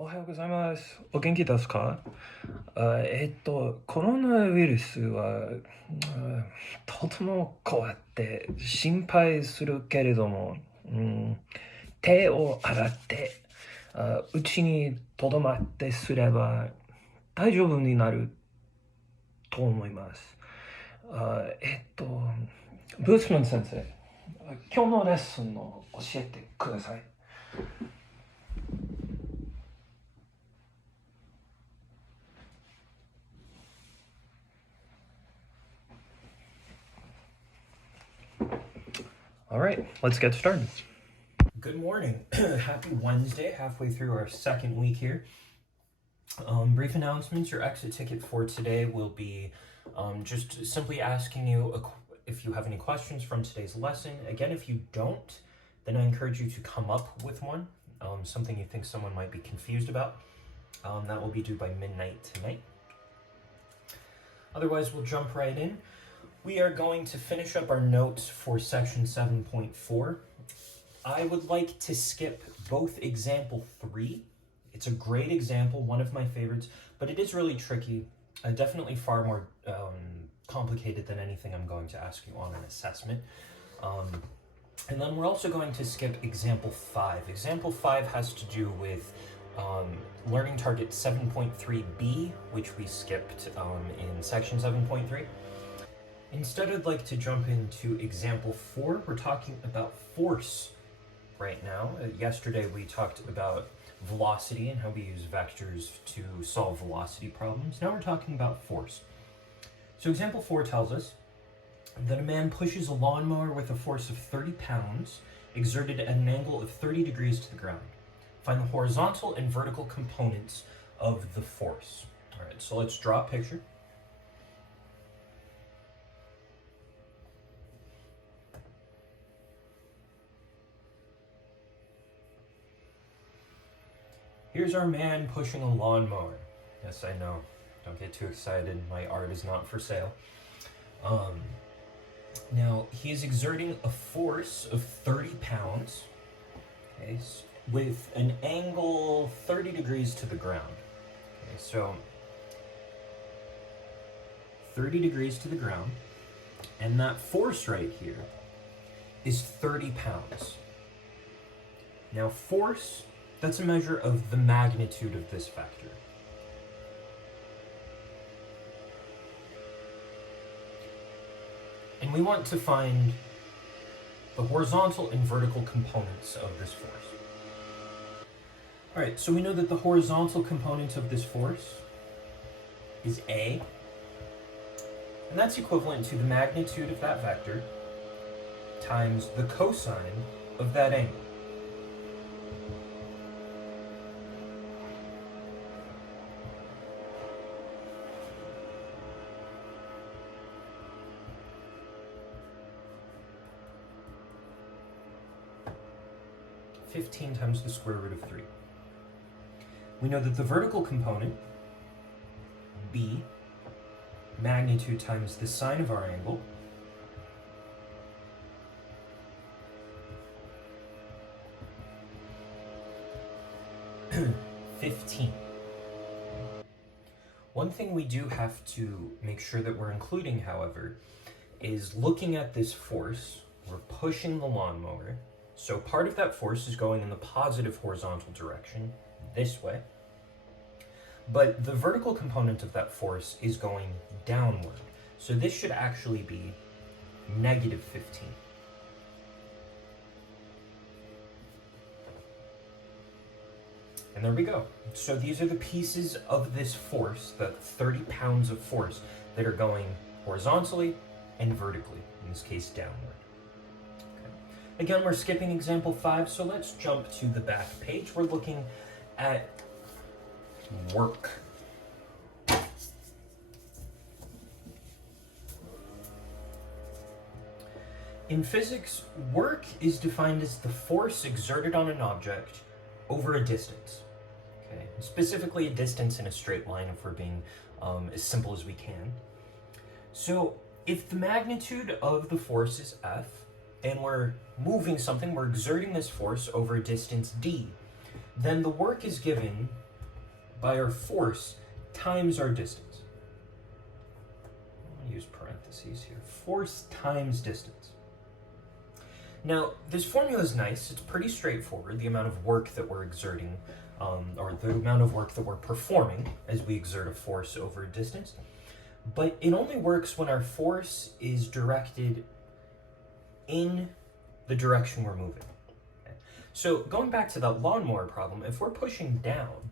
おはようございます。お元気ですか？コロナウイルスは、とても怖って心配するけれども、手を洗って、うちにとどまってすれば大丈夫になると思います。あえっと、ブースマン先生、今日のレッスンを教えてください。All right, let's get started. Good morning. Happy Wednesday, halfway through our second week here. Brief announcements. Your exit ticket for today will be just simply asking you if you have any questions from today's lesson. Again, if you don't, then I encourage you to come up with one, something you think someone might be confused about. That will be due by midnight tonight. Otherwise, we'll jump right in. We are going to finish up our notes for section 7.4. I would like to skip both example 3. It's a great example, one of my favorites, but it is really tricky. Definitely far more complicated than anything I'm going to ask you on an assessment. And then we're also going to skip example 5. Example 5 has to do with learning target 7.3b, which we skipped in section 7.3. Instead, I'd like to jump into example 4. We're talking about force right now. Yesterday, we talked about velocity and how we use vectors to solve velocity problems. Now we're talking about force. So example 4 tells us that a man pushes a lawnmower with a force of 30 pounds, exerted at an angle of 30 degrees to the ground. Find the horizontal and vertical components of the force. All right, so let's draw a picture. Here's our man pushing a lawnmower. Yes, I know. Don't get too excited. My art is not for sale. Now, he is exerting a force of 30 pounds, okay, with an angle 30 degrees to the ground. Okay, so 30 degrees to the ground, and that force right here is 30 pounds. Now, force, that's a measure of the magnitude of this vector. And we want to find the horizontal and vertical components of this force. All right, so we know that the horizontal component of this force is A, and that's equivalent to the magnitude of that vector times the cosine of that angle. (15 times the square root of 3). We know that the vertical component, B, magnitude times the sine of our angle, (15). One thing we do have to make sure that we're including, however, is looking at this force. We're pushing the lawnmower. So part of that force is going in the positive horizontal direction, this way. But the vertical component of that force is going downward. So this should actually be negative 15. And there we go. So these are the pieces of this force, the 30 pounds of force, that are going horizontally and vertically, in this case downward. Again, we're skipping example 5, so let's jump to the back page. We're looking at work. In physics, work is defined as the force exerted on an object over a distance. Okay, specifically a distance in a straight line, if we're being as simple as we can. So if the magnitude of the force is F, and we're moving something, we're exerting this force over a distance d, then the work is given by our force times our distance. I'll use parentheses here. Force times distance. Now, this formula is nice. It's pretty straightforward. The amount of work that we're exerting, or the amount of work that we're performing as we exert a force over a distance. But it only works when our force is directed in the direction we're moving. Okay. So going back to that lawnmower problem, if we're pushing down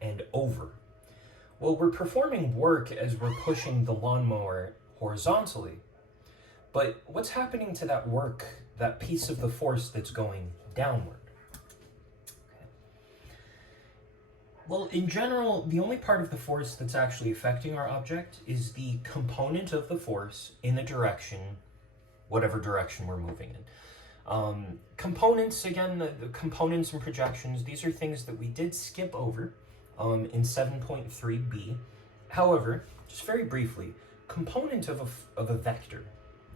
and over, well, we're performing work as we're pushing the lawnmower horizontally. But what's happening to that work, that piece of the force that's going downward? Okay. Well, in general, the only part of the force that's actually affecting our object is the component of the force in the direction, whatever direction we're moving in. Components, again, the components and projections, these are things that we did skip over in 7.3b. However, just very briefly, component of a vector.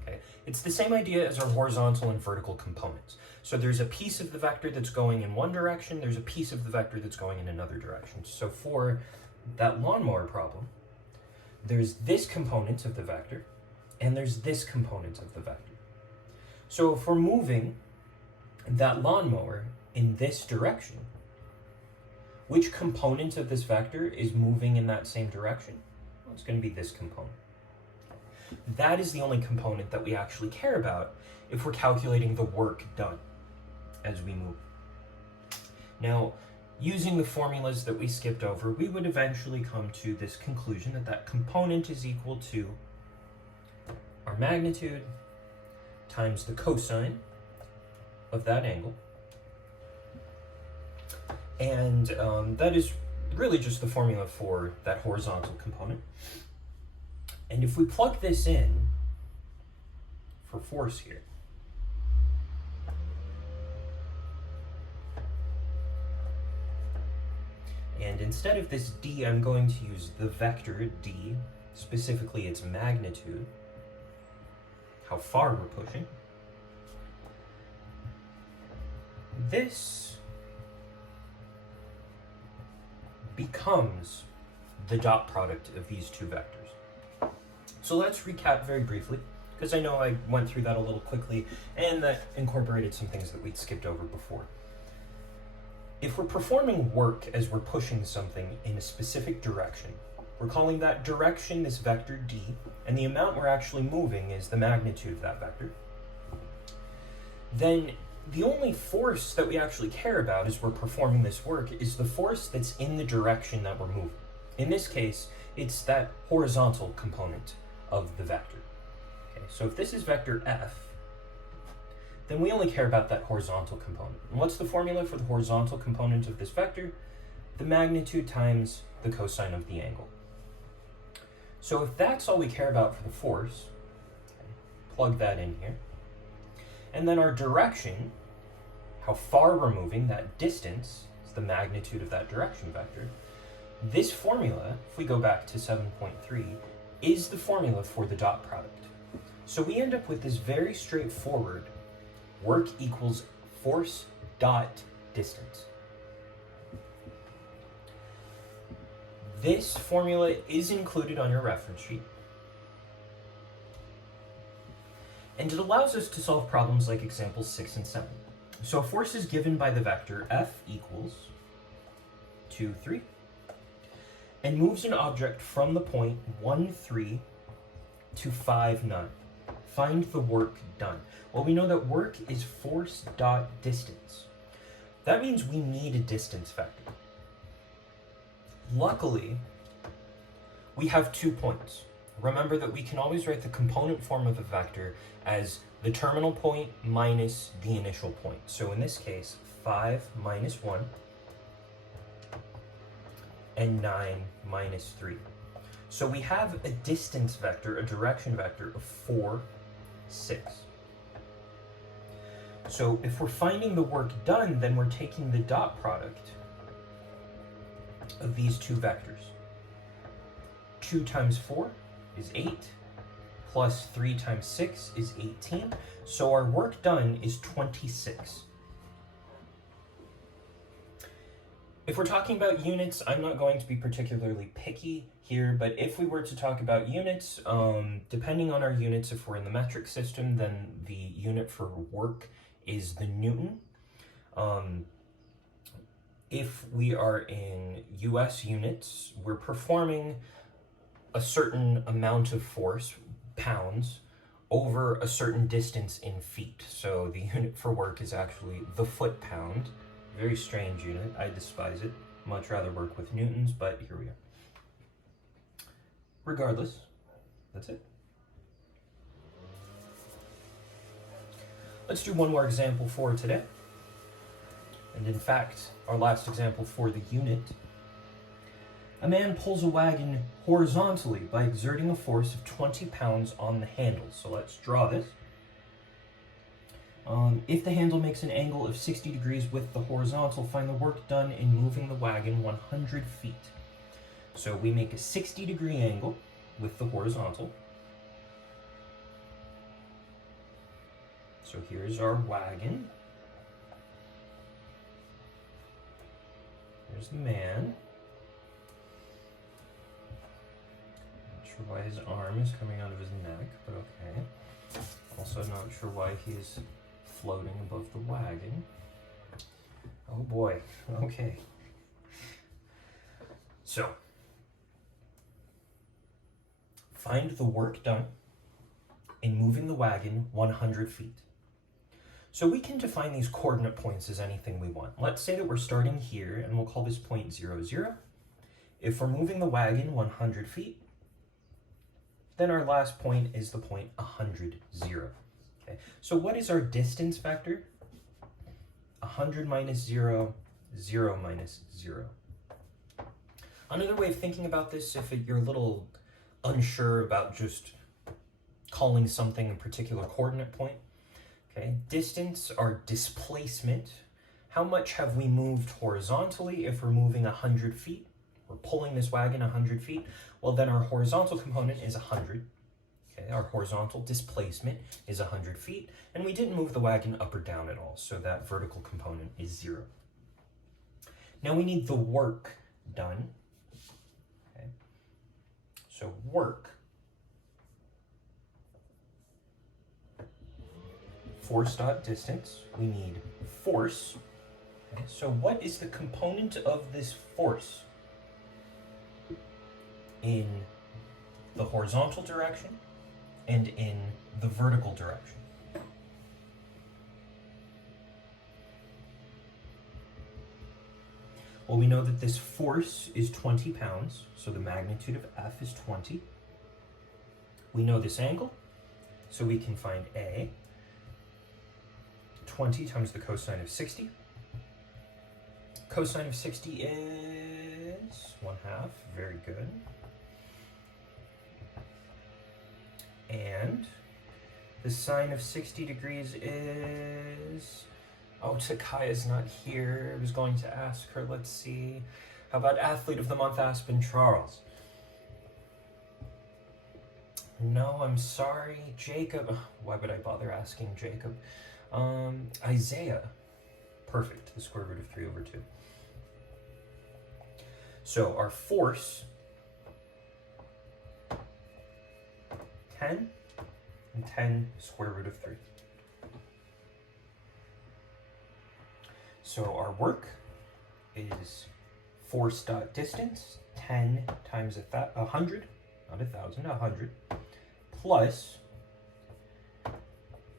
Okay. It's the same idea as our horizontal and vertical components. So there's a piece of the vector that's going in one direction, there's a piece of the vector that's going in another direction. So for that lawnmower problem, there's this component of the vector, and there's this component of the vector. So if we're moving that lawnmower in this direction, which component of this vector is moving in that same direction? Well, it's going to be this component. That is the only component that we actually care about if we're calculating the work done as we move. Now, using the formulas that we skipped over, we would eventually come to this conclusion that that component is equal to our magnitude times the cosine of that angle. And that is really just the formula for that horizontal component. And if we plug this in for force here, and instead of this d, I'm going to use the vector d, specifically its magnitude, how far we're pushing. This becomes the dot product of these two vectors. So let's recap very briefly, because I know I went through that a little quickly, and that incorporated some things that we'd skipped over before. If we're performing work as we're pushing something in a specific direction, we're calling that direction this vector d, and the amount we're actually moving is the magnitude of that vector. Then the only force that we actually care about as we're performing this work is the force that's in the direction that we're moving. In this case, it's that horizontal component of the vector. Okay, so if this is vector f, then we only care about that horizontal component. And what's the formula for the horizontal component of this vector? The magnitude times the cosine of the angle. So if that's all we care about for the force, okay, plug that in here. And then our direction, how far we're moving, that distance, is the magnitude of that direction vector. This formula, if we go back to 7.3, is the formula for the dot product. So we end up with this very straightforward work equals force dot distance. This formula is included on your reference sheet. And it allows us to solve problems like examples 6 and 7. So a force is given by the vector F equals 2, 3, and moves an object from the point 1, 3 to 5, 9. Find the work done. Well, we know that work is force dot distance. That means we need a distance vector. Luckily, we have 2 points. Remember that we can always write the component form of a vector as the terminal point minus the initial point. So in this case, 5 minus 1 and 9 minus 3. So we have a distance vector, a direction vector of 4, 6. So if we're finding the work done, then we're taking the dot product of these two vectors. 2 times 4 is 8, plus 3 times 6 is 18. So our work done is 26. If we're talking about units, I'm not going to be particularly picky here, but if we were to talk about units, depending on our units, if we're in the metric system, then the unit for work is the Newton. If we are in US units, we're performing a certain amount of force, pounds, over a certain distance in feet. So the unit for work is actually the foot-pound. Very strange unit. I despise it. Much rather work with newtons, but here we are. Regardless, that's it. Let's do one more example for today. And in fact, our last example for the unit. A man pulls a wagon horizontally by exerting a force of 20 pounds on the handle. So let's draw this. If the handle makes an angle of 60 degrees with the horizontal, find the work done in moving the wagon 100 feet. So we make a 60-degree angle with the horizontal. So here's our wagon. There's the man. Not sure why his arm is coming out of his neck, but okay. Also not sure why he's floating above the wagon. Oh boy, okay. So, find the work done in moving the wagon 100 feet. So we can define these coordinate points as anything we want. Let's say that we're starting here, and we'll call this point 0, 0. If we're moving the wagon 100 feet, then our last point is the point 100, 0. Okay. So what is our distance vector? 100 minus 0, 0 minus 0. Another way of thinking about this, if you're a little unsure about just calling something a particular coordinate point, okay, distance, our displacement. How much have we moved horizontally? If we're moving 100 feet, we're pulling this wagon 100 feet, well then our horizontal component is 100. Okay, our horizontal displacement is 100 feet, and we didn't move the wagon up or down at all, so that vertical component is 0. Now we need the work done. Okay, so work, force dot distance, we need force. Okay, so what is the component of this force in the horizontal direction and in the vertical direction? Well, we know that this force is 20 pounds, so the magnitude of F is 20. We know this angle, so we can find A. 20 times the cosine of 60. Cosine of 60 is 1/2, very good. And the sine of 60 degrees is, oh, Takaya's not here. I was going to ask her, let's see. How about athlete of the month, Aspen Charles? No, I'm sorry, Jacob. Why would I bother asking Jacob? Isaiah. Perfect, the square root of 3 over 2. So our force, 10, and 10 square root of 3. So our work is force dot distance, 10 times 100, not 1,000, 100, plus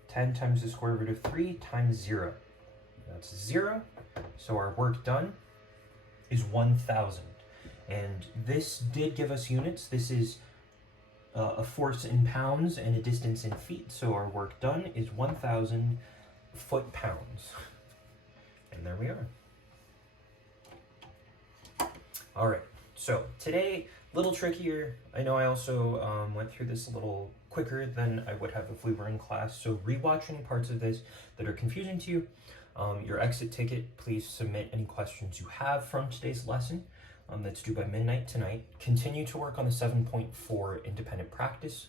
10 times the square root of 3 times 0. That's 0. So our work done is 1,000. And this did give us units. This is a force in pounds and a distance in feet. So our work done is 1,000 foot-pounds. And there we are. All right. So today, a little trickier. I know I also went through this a little quicker than I would have if we were in class. So rewatching parts of this that are confusing to you, your exit ticket, please submit any questions you have from today's lesson. That's due by midnight tonight. Continue to work on the 7.4 independent practice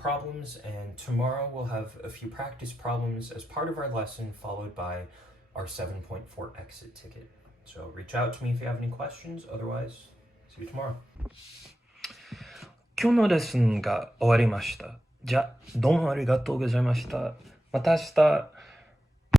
problems, and tomorrow we'll have a few practice problems as part of our lesson, followed by our 7.4 exit ticket. So reach out to me if you have any questions. Otherwise, see you tomorrow. 今日のレッスンが終わりました。じゃあ、どうもありがとうございました。また明日。